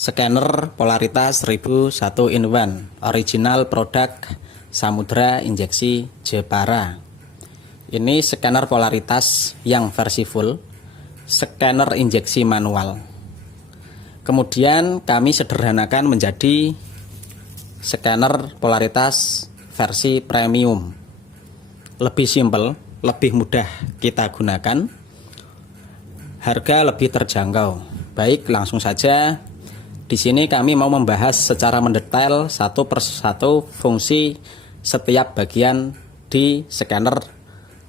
Scanner polaritas 1001 in 1 original produk Samudra Injeksi Jepara. Ini scanner polaritas yang versi full, scanner injeksi manual. Kemudian kami sederhanakan menjadi scanner polaritas versi premium. Lebih simpel, lebih mudah kita gunakan, harga lebih terjangkau. Baik, langsung saja. Di sini kami mau membahas secara mendetail satu persatu fungsi setiap bagian di scanner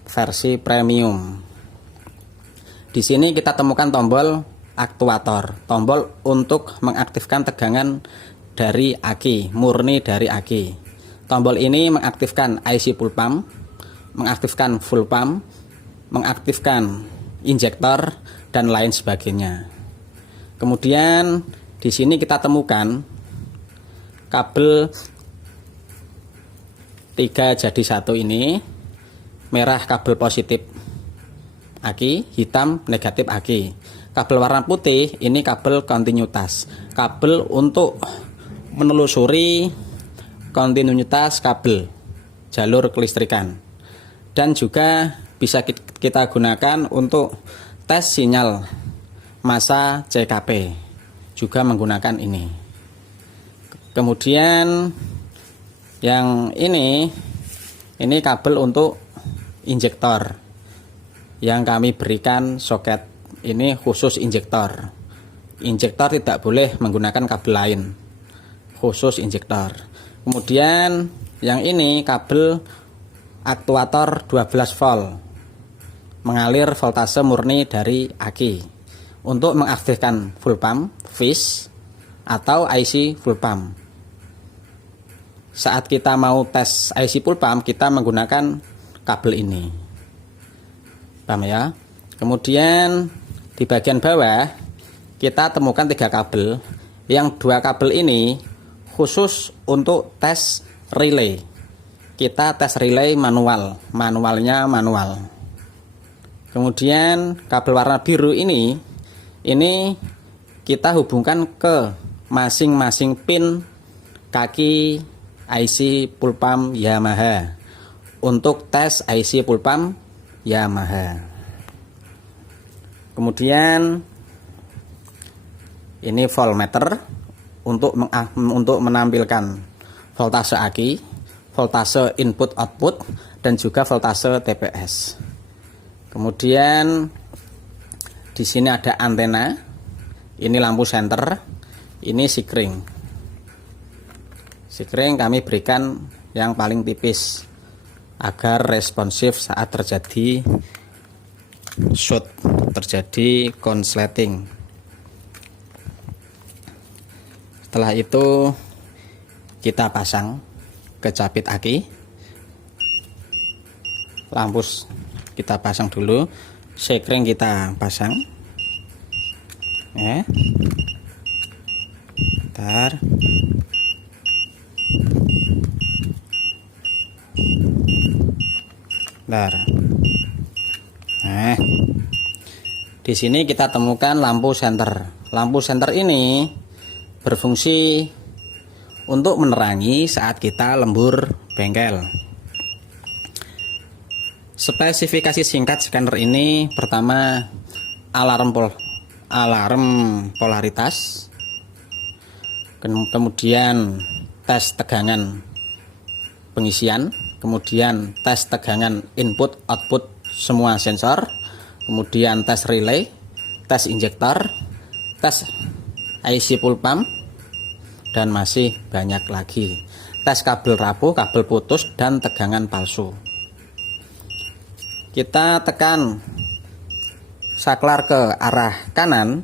versi premium. Di sini kita temukan tombol aktuator, tombol untuk mengaktifkan tegangan dari aki, murni dari aki. Tombol ini mengaktifkan IC pull pump, mengaktifkan full pump, mengaktifkan injektor dan lain sebagainya. Kemudian di sini kita temukan kabel 3:1 ini, merah kabel positif aki, hitam negatif aki. Kabel warna putih ini kabel kontinuitas, kabel untuk menelusuri kontinuitas kabel jalur kelistrikan, dan juga bisa kita gunakan untuk tes sinyal massa CKP, juga menggunakan ini. Kemudian yang ini kabel untuk injektor yang kami berikan soket. Ini khusus injektor. Injektor tidak boleh menggunakan kabel lain, khusus injektor. Kemudian yang ini kabel aktuator 12 volt, mengalir voltase murni dari aki, untuk mengaktifkan full pump, fish, atau IC full pump. Saat kita mau tes IC full pump, kita menggunakan kabel ini. Paham ya? Kemudian di bagian bawah kita temukan 3 kabel. Yang 2 kabel ini khusus untuk tes relay. Kita tes relay manualnya manual. Kemudian kabel warna biru ini kita hubungkan ke masing-masing pin kaki IC full pump Yamaha untuk tes IC full pump Yamaha. Kemudian ini voltmeter untuk menampilkan voltase aki, voltase input output, dan juga voltase TPS. Kemudian di sini ada antena, ini lampu senter, ini sikring. Sikring kami berikan yang paling tipis agar responsif saat terjadi short, terjadi konsleting. Setelah itu kita pasang kecapit aki, lampu kita pasang dulu, sikring kita pasang ya. Bentar. Bentar. Nah, di sini kita temukan lampu senter. Lampu senter ini berfungsi untuk menerangi saat kita lembur bengkel. Spesifikasi singkat scanner ini: pertama, alarm polaritas, kemudian tes tegangan pengisian, kemudian tes tegangan input output semua sensor, kemudian tes relay, tes injektor, tes IC full pump, dan masih banyak lagi. Tes kabel rapuh, kabel putus, dan tegangan palsu. Kita tekan saklar ke arah kanan,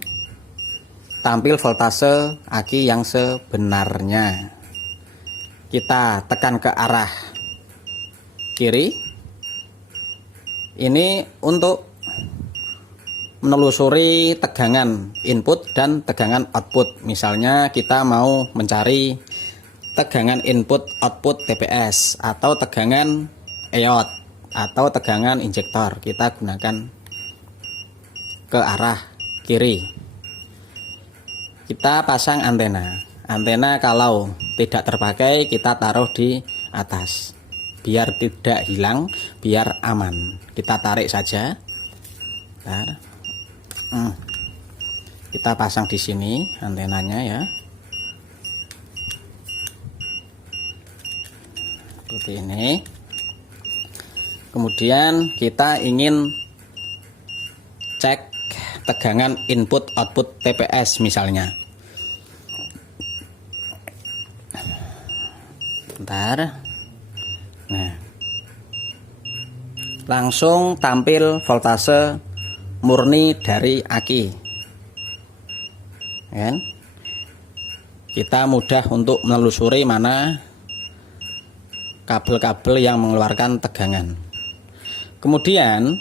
tampil voltase aki yang sebenarnya. Kita tekan ke arah kiri, ini untuk menelusuri tegangan input dan tegangan output. Misalnya kita mau mencari tegangan input output TPS, atau tegangan EOT, atau tegangan injektor, kita gunakan ke arah kiri. kita pasang antena. Antena kalau tidak terpakai kita taruh di atas biar tidak hilang, biar aman. Kita tarik saja. Bentar. Kita pasang di sini antenanya ya, seperti ini. Kemudian kita ingin cek tegangan input output TPS misalnya. Bentar. Nah, langsung tampil voltase murni dari aki, kan? Kita mudah untuk menelusuri mana kabel-kabel yang mengeluarkan tegangan. Kemudian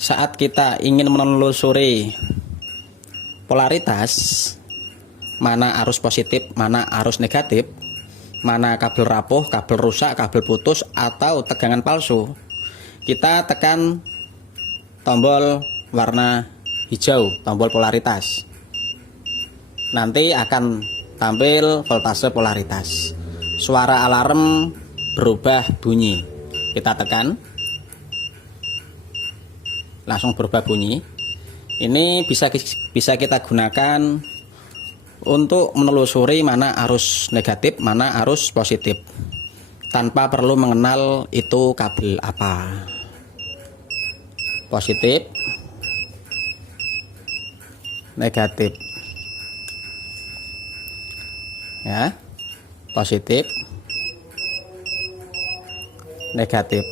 saat kita ingin menelusuri polaritas, mana arus positif, mana arus negatif, mana kabel rapuh, kabel rusak, kabel putus, atau tegangan palsu, kita tekan tombol warna hijau, tombol polaritas. Nanti akan tampil voltase polaritas. Suara alarm berubah bunyi. Kita tekan, langsung berubah bunyi. Ini bisa kita gunakan untuk menelusuri mana arus negatif, mana arus positif, tanpa perlu mengenal itu kabel apa. Positif, negatif, ya, positif, negatif.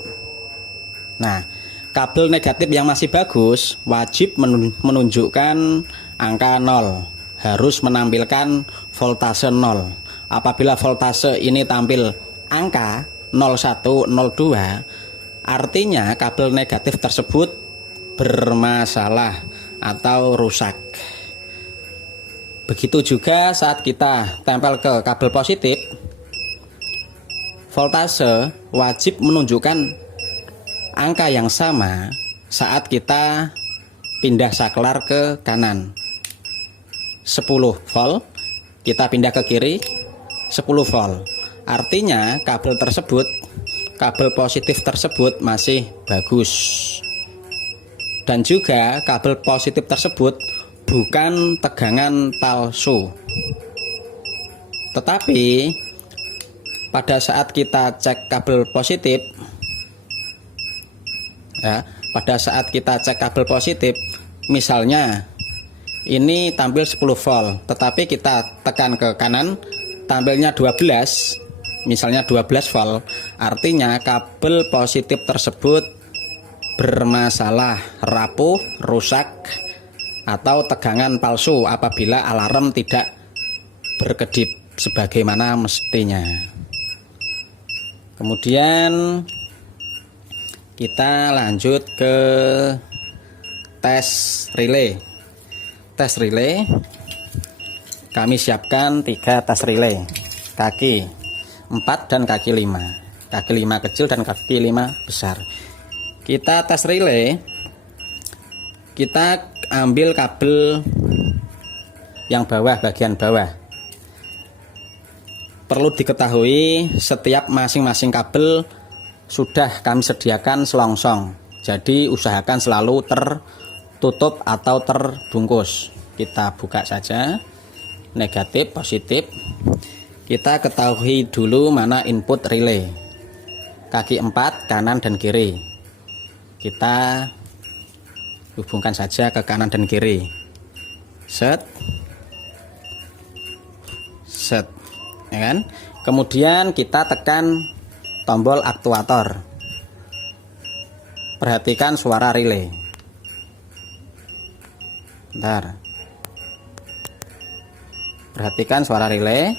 Nah, kabel negatif yang masih bagus wajib menunjukkan angka 0, harus menampilkan voltase 0. Apabila voltase ini tampil angka 01, 02, artinya kabel negatif tersebut bermasalah atau rusak. Begitu juga saat kita tempel ke kabel positif, voltase wajib menunjukkan angka yang sama saat kita pindah saklar ke kanan. 10 volt, kita pindah ke kiri 10 volt. Artinya kabel tersebut, kabel positif tersebut masih bagus. Dan juga kabel positif tersebut bukan tegangan palsu. Tetapi pada saat kita cek kabel positif, ya, pada saat kita cek kabel positif, misalnya ini tampil 10 volt, tetapi kita tekan ke kanan, tampilnya 12, misalnya 12 volt, artinya kabel positif tersebut bermasalah, rapuh, rusak, atau tegangan palsu apabila alarm tidak berkedip sebagaimana mestinya. Kemudian kita lanjut ke tes relay. Tes relay, kami siapkan 3 tes relay, kaki 4 dan kaki 5, kaki 5 kecil dan kaki 5 besar. Kita tes relay, kita ambil kabel yang bawah, bagian bawah. Perlu diketahui setiap masing-masing kabel sudah kami sediakan selongsong, jadi usahakan selalu tertutup atau terbungkus. Kita buka saja, negatif, positif. Kita ketahui dulu mana input relay, kaki 4 kanan dan kiri. Kita hubungkan saja ke kanan dan kiri. Set, set, ya kan? Kemudian kita tekan tombol aktuator. Perhatikan suara relay. Bentar. Perhatikan suara relay.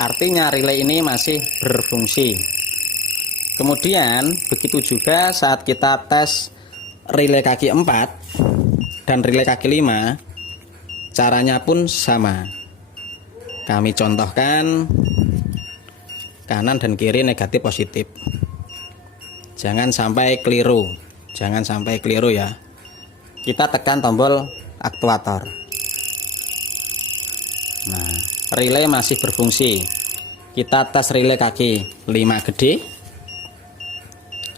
Artinya relay ini masih berfungsi. Kemudian begitu juga saat kita tes relay kaki 4 dan relay kaki 5, caranya pun sama. Kami contohkan kanan dan kiri, negatif positif. Jangan sampai keliru, jangan sampai keliru ya. Kita tekan tombol aktuator. Nah, relay masih berfungsi. Kita tes relay kaki 5 gede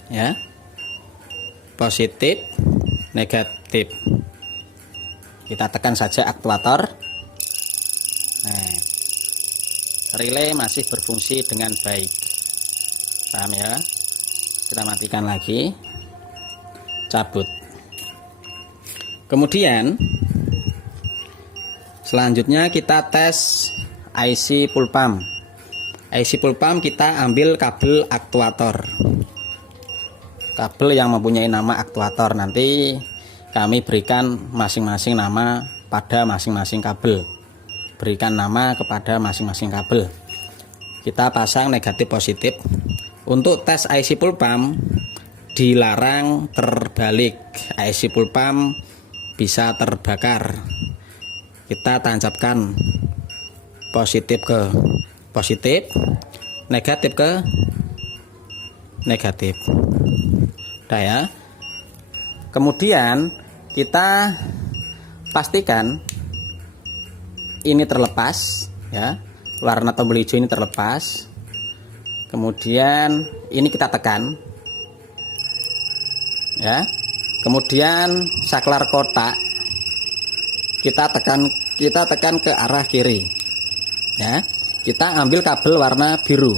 ya, positif negatif. Kita tekan saja aktuator. Nah, relay masih berfungsi dengan baik. Paham ya? Kita matikan lagi, cabut. Kemudian selanjutnya kita tes IC full pump. IC full pump kita ambil kabel aktuator, kabel yang mempunyai nama aktuator. Nanti kami berikan masing-masing nama pada masing-masing kabel, berikan nama kepada masing-masing kabel. Kita pasang negatif positif. Untuk tes IC full pump dilarang terbalik, IC full pump bisa terbakar. Kita tancapkan positif ke positif, negatif ke negatif. Udah ya. Kemudian kita pastikan ini terlepas ya, warna tombol hijau ini terlepas. Kemudian ini kita tekan ya. Kemudian saklar kotak kita tekan ke arah kiri ya. Kita ambil kabel warna biru.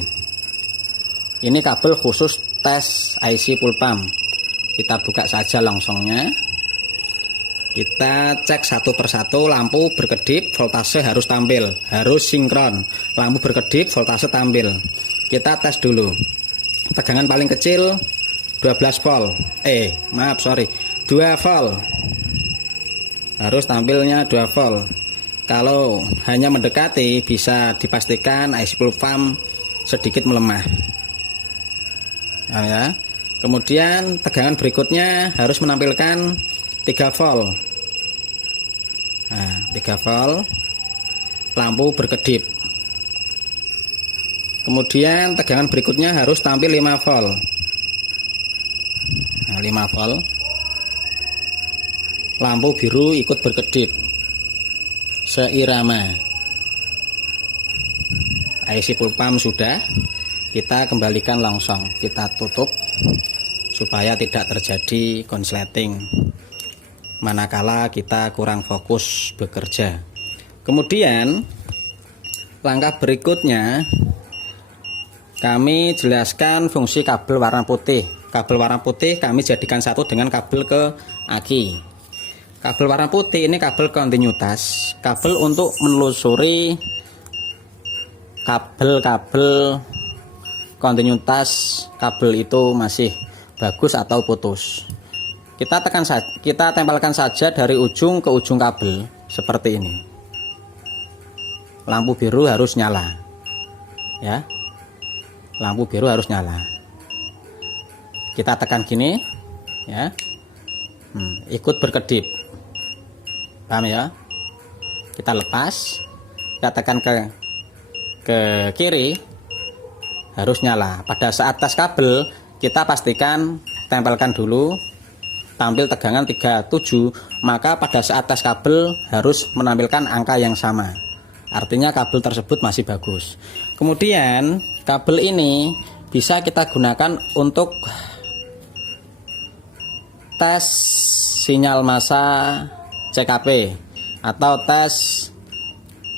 Ini kabel khusus tes IC full pump. Kita buka saja longsongnya. Kita cek satu persatu. Lampu berkedip, voltase harus tampil, harus sinkron. Lampu berkedip, voltase tampil. Kita tes dulu. Tegangan paling kecil 12 volt. 2 volt. Harus tampilnya 2 volt. Kalau hanya mendekati, bisa dipastikan IC full pump sedikit melemah. Nah, ya. Kemudian tegangan berikutnya harus menampilkan 3 volt. Nah, 3 volt. Lampu berkedip. Kemudian tegangan berikutnya harus tampil 5 volt. Nah, 5 volt. Lampu biru ikut berkedip seirama. IC full pump sudah, kita kembalikan longsong, kita tutup supaya tidak terjadi konsleting manakala kita kurang fokus bekerja. Kemudian langkah berikutnya kami jelaskan fungsi kabel warna putih. Kabel warna putih kami jadikan satu dengan kabel ke aki. Kabel warna putih ini kabel kontinuitas, kabel untuk menelusuri kabel-kabel kontinuitas kabel itu masih bagus atau putus. Kita tempelkan saja dari ujung ke ujung kabel seperti ini. Lampu biru harus nyala. Ya. Lampu biru harus nyala. Kita tekan gini, ya. Ikut berkedip. Paham ya? Kita lepas, kita tekan ke kiri, harus nyala. Pada saat tes kabel, kita pastikan tempelkan dulu, tampil tegangan 37, maka pada saat tes kabel harus menampilkan angka yang sama. Artinya kabel tersebut masih bagus. Kemudian kabel ini bisa kita gunakan untuk tes sinyal massa CKP atau tes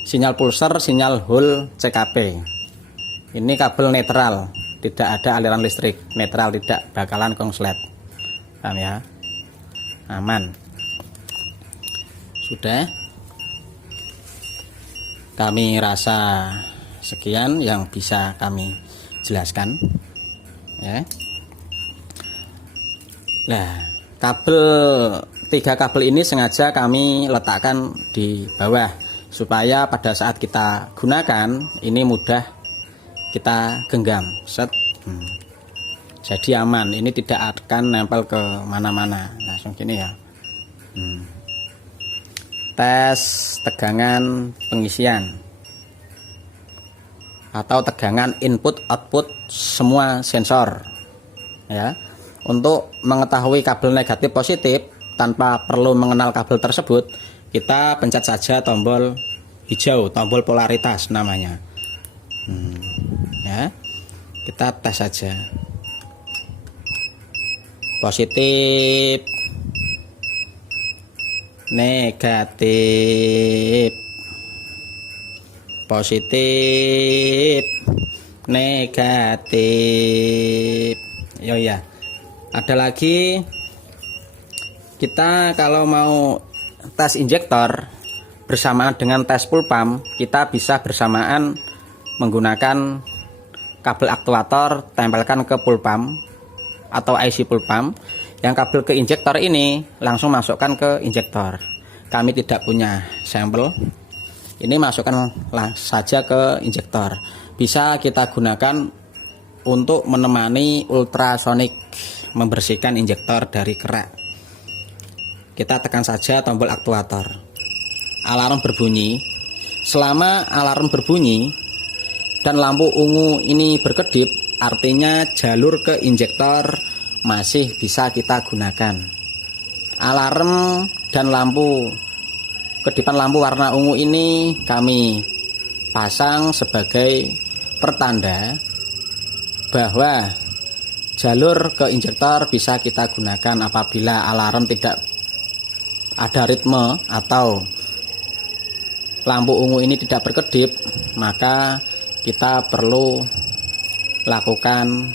sinyal pulser, sinyal Hall CKP. Ini kabel netral, tidak ada aliran listrik, netral, tidak bakalan konslet. Paham ya? Aman. Sudah. Kami rasa sekian yang bisa kami jelaskan. Ya. Nah, tiga kabel ini sengaja kami letakkan di bawah supaya pada saat kita gunakan ini mudah kita genggam. Set. Jadi aman, ini tidak akan nempel ke mana-mana. Langsung gini ya. Tes tegangan pengisian atau tegangan input output semua sensor ya. Untuk mengetahui kabel negatif positif tanpa perlu mengenal kabel tersebut, kita pencet saja tombol hijau, tombol polaritas namanya. Ya, kita tes saja. Positif, negatif, positif, negatif. Yo ya, ada lagi, kita kalau mau tes injektor bersamaan dengan tes full pump, kita bisa bersamaan menggunakan kabel aktuator, tempelkan ke full pump atau IC full pump. Yang kabel ke injektor ini langsung masukkan ke injektor. Kami tidak punya sampel, ini masukkan saja ke injektor. Bisa kita gunakan untuk menemani ultrasonik, membersihkan injektor dari kerak. Kita tekan saja tombol aktuator, alarm berbunyi. Selama alarm berbunyi dan lampu ungu ini berkedip, artinya jalur ke injektor masih bisa kita gunakan. Alarm dan lampu, kedipan lampu warna ungu ini kami pasang sebagai pertanda bahwa jalur ke injektor bisa kita gunakan. Apabila alarm tidak ada ritme atau lampu ungu ini tidak berkedip, maka kita perlu lakukan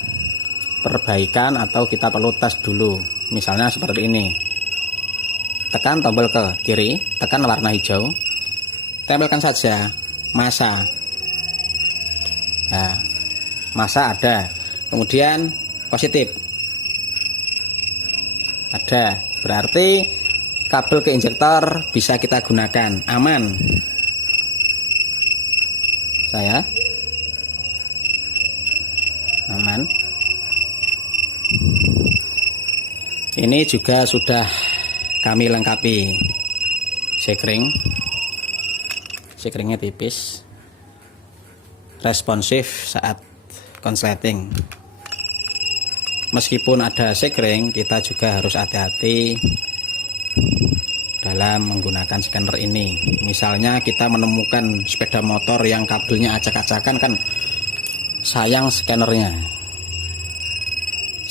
perbaikan atau kita perlu tes dulu. Misalnya seperti ini, tekan tombol ke kiri, tekan warna hijau, tempelkan saja massa. Nah, massa ada, kemudian positif ada, berarti kabel ke injektor bisa kita gunakan, aman. Saya aman. Ini juga sudah kami lengkapi sekring, sekringnya tipis, responsif saat konsleting. Meskipun ada sekring, kita juga harus hati-hati dalam menggunakan scanner ini. Misalnya kita menemukan sepeda motor yang kabelnya acak-acakan, kan sayang scannernya.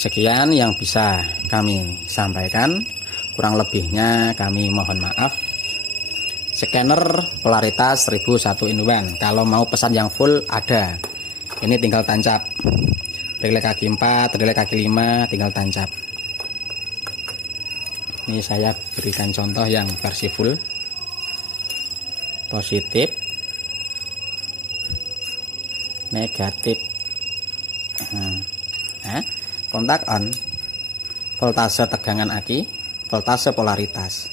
Sekian yang bisa kami sampaikan, kurang lebihnya kami mohon maaf. Scanner polaritas 1001 in 1. Kalau mau pesan yang full ada, ini tinggal tancap. Relay kaki 4, relay kaki 5 tinggal tancap. Ini saya berikan contoh yang versi full. Positif, negatif. Nah, kontak on, voltase tegangan aki, voltase polaritas,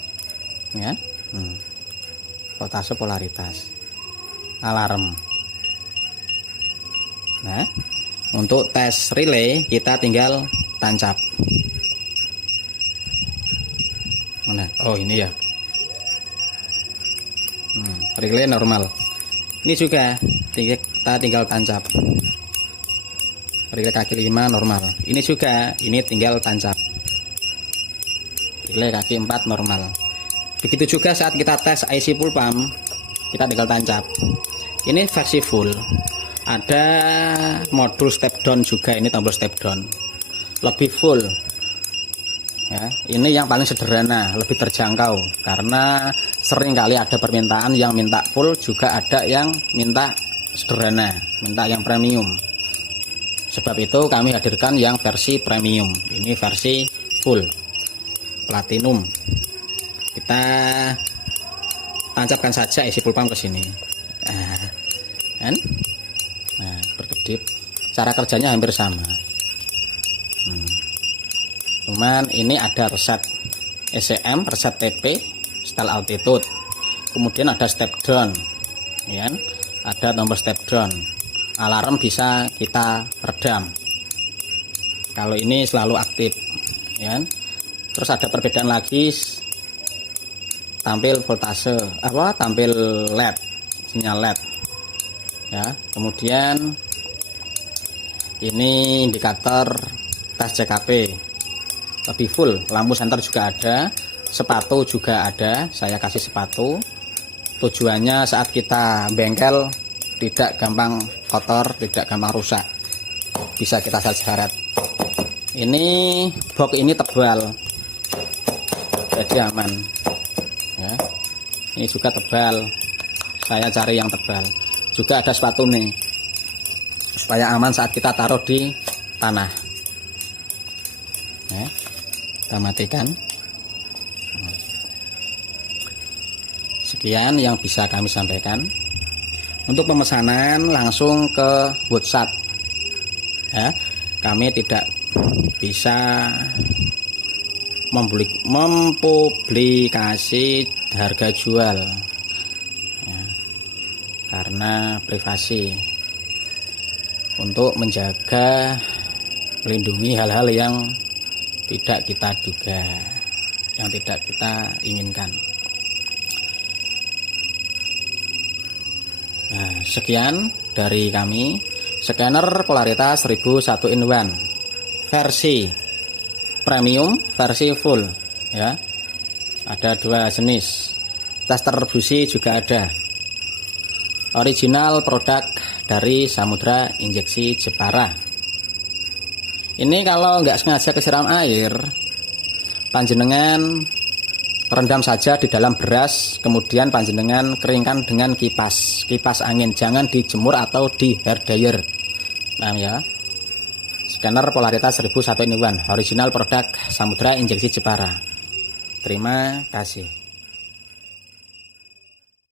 ya, voltase polaritas, alarm. Nah, untuk tes relay kita tinggal tancap. Mana? Oh ini ya, relay normal. Ini juga kita tinggal tancap. Relay kaki 5 normal. Ini juga, ini tinggal tancap. Relay kaki 4 normal. Begitu juga saat kita tes IC full pump, kita tinggal tancap. Ini versi full. Ada modul step down juga, ini tombol step down. Lebih full. Ya, ini yang paling sederhana, lebih terjangkau, karena sering kali ada permintaan yang minta full, juga ada yang minta sederhana, minta yang premium. Sebab itu kami hadirkan yang versi premium. Ini versi full platinum. Kita tancapkan saja isi full pump ke sini. Nah, berkedip. Cara kerjanya hampir sama. Cuman ini ada reset ECM, reset TP, setel altitude. Kemudian ada step down. Ya, ada tombol step down. Alarm bisa kita redam. Kalau ini selalu aktif, ya. Terus ada perbedaan lagi, tampil voltase, tampil LED, sinyal LED, ya. Kemudian ini indikator tes CKP, lebih full. Lampu senter juga ada, sepatu juga ada, saya kasih sepatu. Tujuannya saat kita bengkel tidak gampang kotor, tidak gampang rusak, bisa kita seret-seret. Ini box ini tebal, jadi aman ya. Ini juga tebal, saya cari yang tebal. Juga ada sepatu nih, supaya aman saat kita taruh di tanah ya. Kita matikan. Sekian yang bisa kami sampaikan. Untuk pemesanan langsung ke WhatsApp ya. Kami tidak bisa mempublikasi harga jual ya, karena privasi, untuk menjaga melindungi hal-hal yang tidak kita duga, yang tidak kita inginkan. Nah, sekian dari kami. Scanner polaritas 1001 in 1 versi premium, versi full ya. Ada 2 jenis. Tester busi juga ada. Original produk dari Samudra Injeksi Jepara. Ini kalau nggak sengaja kesiram air, panjenengan rendam saja di dalam beras, kemudian panjenengan keringkan dengan kipas angin, jangan dijemur atau di hair dryer. Nah ya, scanner polaritas 1001 in 1 original produk Samudra Injeksi Jepara. Terima kasih.